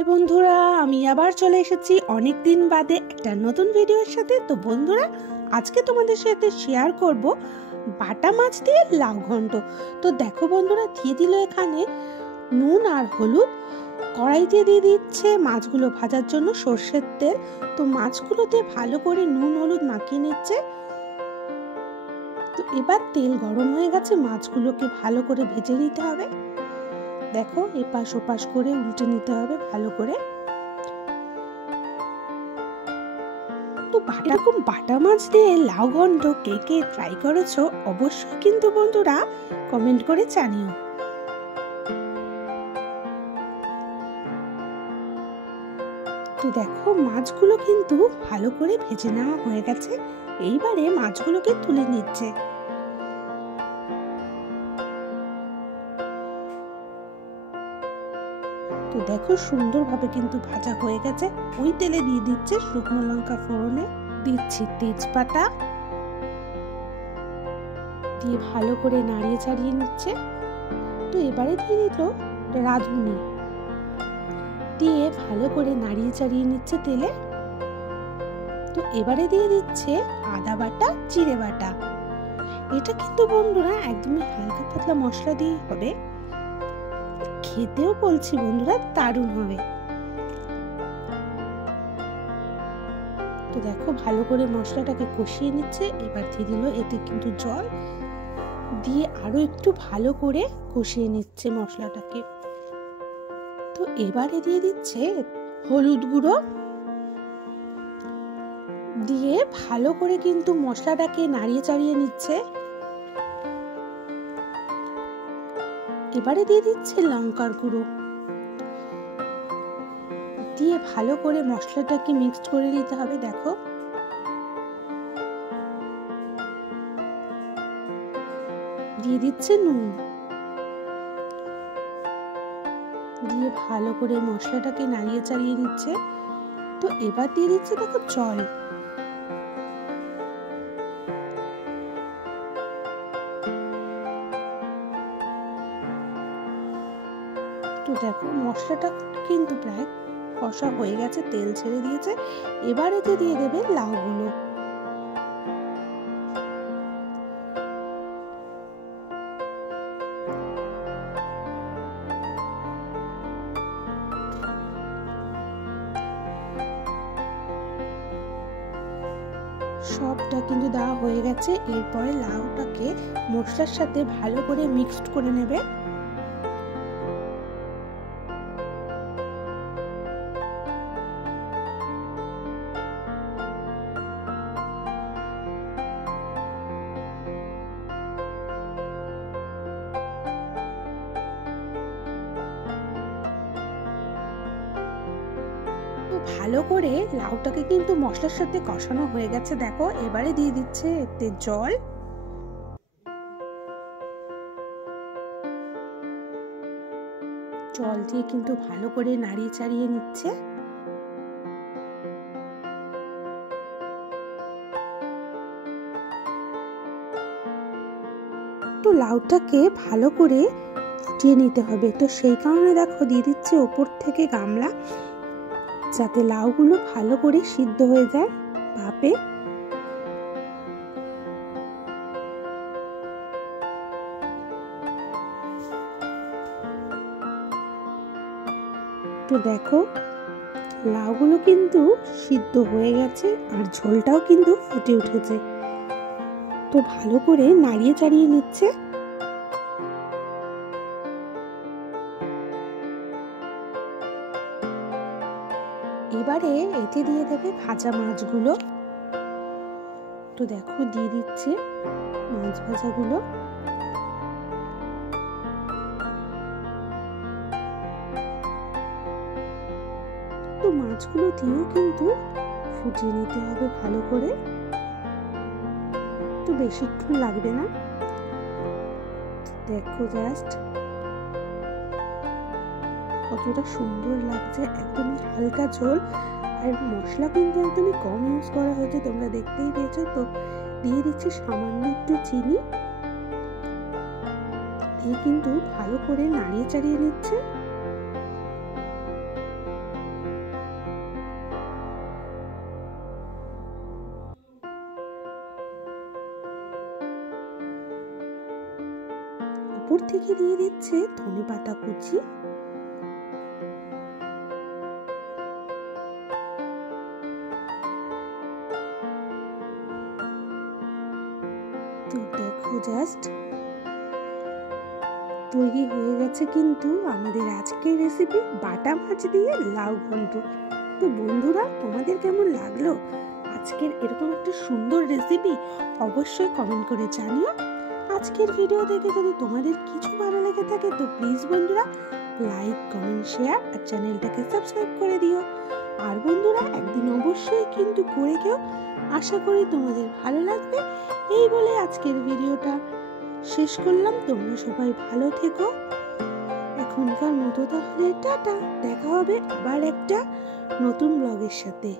High বন্ধুরা, আমি আবার চলে এসেছি অনেক দিন বাদে একটা নতুন ভিডিওর সাথে। তো বন্ধুরা, আজকে তোমাদের সাথে শেয়ার করব বাটা মাছ দিয়ে লাউ ঘন্ট। তো দেখো বন্ধুরা, দিয়ে দিল এখানে নুন আর হলুদ। কড়াইতে দিয়ে দিচ্ছে মাছগুলো ভাজার জন্য সর্ষের তেল। তো মাছগুলোতে ভালো করে নুন হলুদ মাখিয়ে নিচ্ছে। তো এবার তেল গরম হয়ে গেছে, মাছগুলোকে ভালো করে ভেজে নিতে হবে। দেখো, এপাশ ওপাশ করে উল্টে নিতে হবে ভালো করে। তো এরকম বাটা মাছ দিয়ে লাউ ঘন্ট কে কে ট্রাই করেছো অবশ্যই কিন্তু বন্ধুরা কমেন্ট করে জানিও। তো দেখো, মাছগুলো কিন্তু ভালো করে ভেজে নেওয়া হয়ে গেছে। এইবারে মাছগুলোকে তুলে নিচ্ছে। তো দেখো, সুন্দরভাবে কিন্তু ভাজা হয়ে গেছে। ওই তেলে দিয়ে দিচ্ছে শুকনো লঙ্কা ফোড়নে, দিচ্ছি তেজপাতা, দিয়ে ভালো করে নাড়িয়ে চাড়িয়ে নিচ্ছে। তো এবারে দিয়ে দিল রাঁধুনি, দিয়ে ভালো করে নাড়িয়ে চাড়িয়ে নিচ্ছে তেলে। তো এবারে দিয়ে দিচ্ছে আদা বাটা, জিরে বাটা। এটা কিন্তু বন্ধুরা একদমই হালকা পাতলা মশলা দিয়ে হবে, খেতেও বলছি বন্ধুরা দারুণ হবে। তো দেখো, ভালো করে মশলাটাকে কষিয়ে নিচ্ছে। এবার দিয়ে দিল এতে কিন্তু জল, দিয়ে আরো একটু ভালো করে কষিয়ে নিচ্ছে মশলাটাকে। তো এবারে দিয়ে দিচ্ছে হলুদ গুঁড়ো, দিয়ে ভালো করে কিন্তু মশলাটাকে নাড়িয়ে চাড়িয়ে নিচ্ছে। এবারে দিয়ে দিচ্ছে লঙ্কার গুঁড়ো, দিয়ে ভালো করে মশলাটাকে মিক্সড করে নিতে হবে। দেখো, দিয়ে দিচ্ছে নুন, দিয়ে ভালো করে মশলাটাকে নাড়িয়ে চাড়িয়ে নিচ্ছে। তো এবার দিয়ে দিচ্ছে দেখো জল। তো দেখো, মশলাটা কিন্তু প্রায় কষা হয়ে গেছে, তেল ছেড়ে দিয়েছে। এবার এতে দিয়ে দেবে লাউগুলো। সবটা কিন্তু দেওয়া হয়ে গেছে। এরপরে লাউটাকে মশলার সাথে ভালো করে মিক্সড করে নেবে। ভালো করে লাউটাকে কিন্তু মশলার সাথে কষানো হয়ে গেছে। দেখো, এবারে দিয়ে দিচ্ছে এতে জল, জল দিয়ে কিন্তু ভালো করে নাড়িয়ে চাড়িয়ে নিচ্ছে। তো লাউটাকে ভালো করে ফুটিয়ে নিতে হবে। তো সেই কারণে দেখো দিয়ে দিচ্ছে ওপর থেকে গামলা, যাতে লাউগুলো ভালো করে সিদ্ধ হয়ে যায় ভাপে। তো দেখো, লাউগুলো কিন্তু সিদ্ধ হয়ে গেছে আর ঝোলটাও কিন্তু ফুটে উঠেছে। তো ভালো করে নাড়িয়ে চাড়িয়ে নিচ্ছে। এবারে এতে দিয়ে দেবে ভাজা মাছগুলো। তো দেখো, দিয়ে দিচ্ছে মাছ ভাজাগুলো। তো মাছগুলো দিয়েও কিন্তু ফুটিয়ে নিতে হবে ভালো করে। তো বেশিক্ষণ লাগবে না। দেখো জাস্ট কতটা সুন্দর লাগছে, একদমই হালকা ঝোল। আর মশলা কিন্তু একদমই কম ইউজ করা হয়েছে, তোমরা দেখতেই পেয়েছো। তো দিয়ে দিচ্ছি সামান্য একটু চিনি, দিয়ে কিন্তু ভালো করে নাড়িয়ে চাড়িয়ে নিচ্ছে। ওপর থেকে দিয়ে দিচ্ছে ধনেপাতা কুচি, তো দেখো জাস্ট তৈরি হয়ে গেছে কিন্তু আমাদের আজকের রেসিপি বাটা মাছ দিয়ে লাউ ঘন্ট। তো বন্ধুরা, তোমাদের কেমন লাগলো আজকের এরকম একটা সুন্দর রেসিপি? অবশ্যই কমেন্ট করে জানিও। আজকের ভিডিও দেখে যদি তোমাদের কিছু ভালো লেগে থাকে তো প্লিজ বন্ধুরা লাইক, কমেন্ট, শেয়ার আর চ্যানেলটাকে সাবস্ক্রাইব করে দিও। আর বন্ধুরা, একদিন অবশ্যই কিন্তু করে কেউ, আশা করি তোমাদের ভালো লাগবে। এই বলে আজকের ভিডিওটা শেষ করলাম। তোমরা সবাই ভালো থেকো। এখনকার মতো তাহলে টাটা, দেখা হবে আবার একটা নতুন ব্লগের সাথে।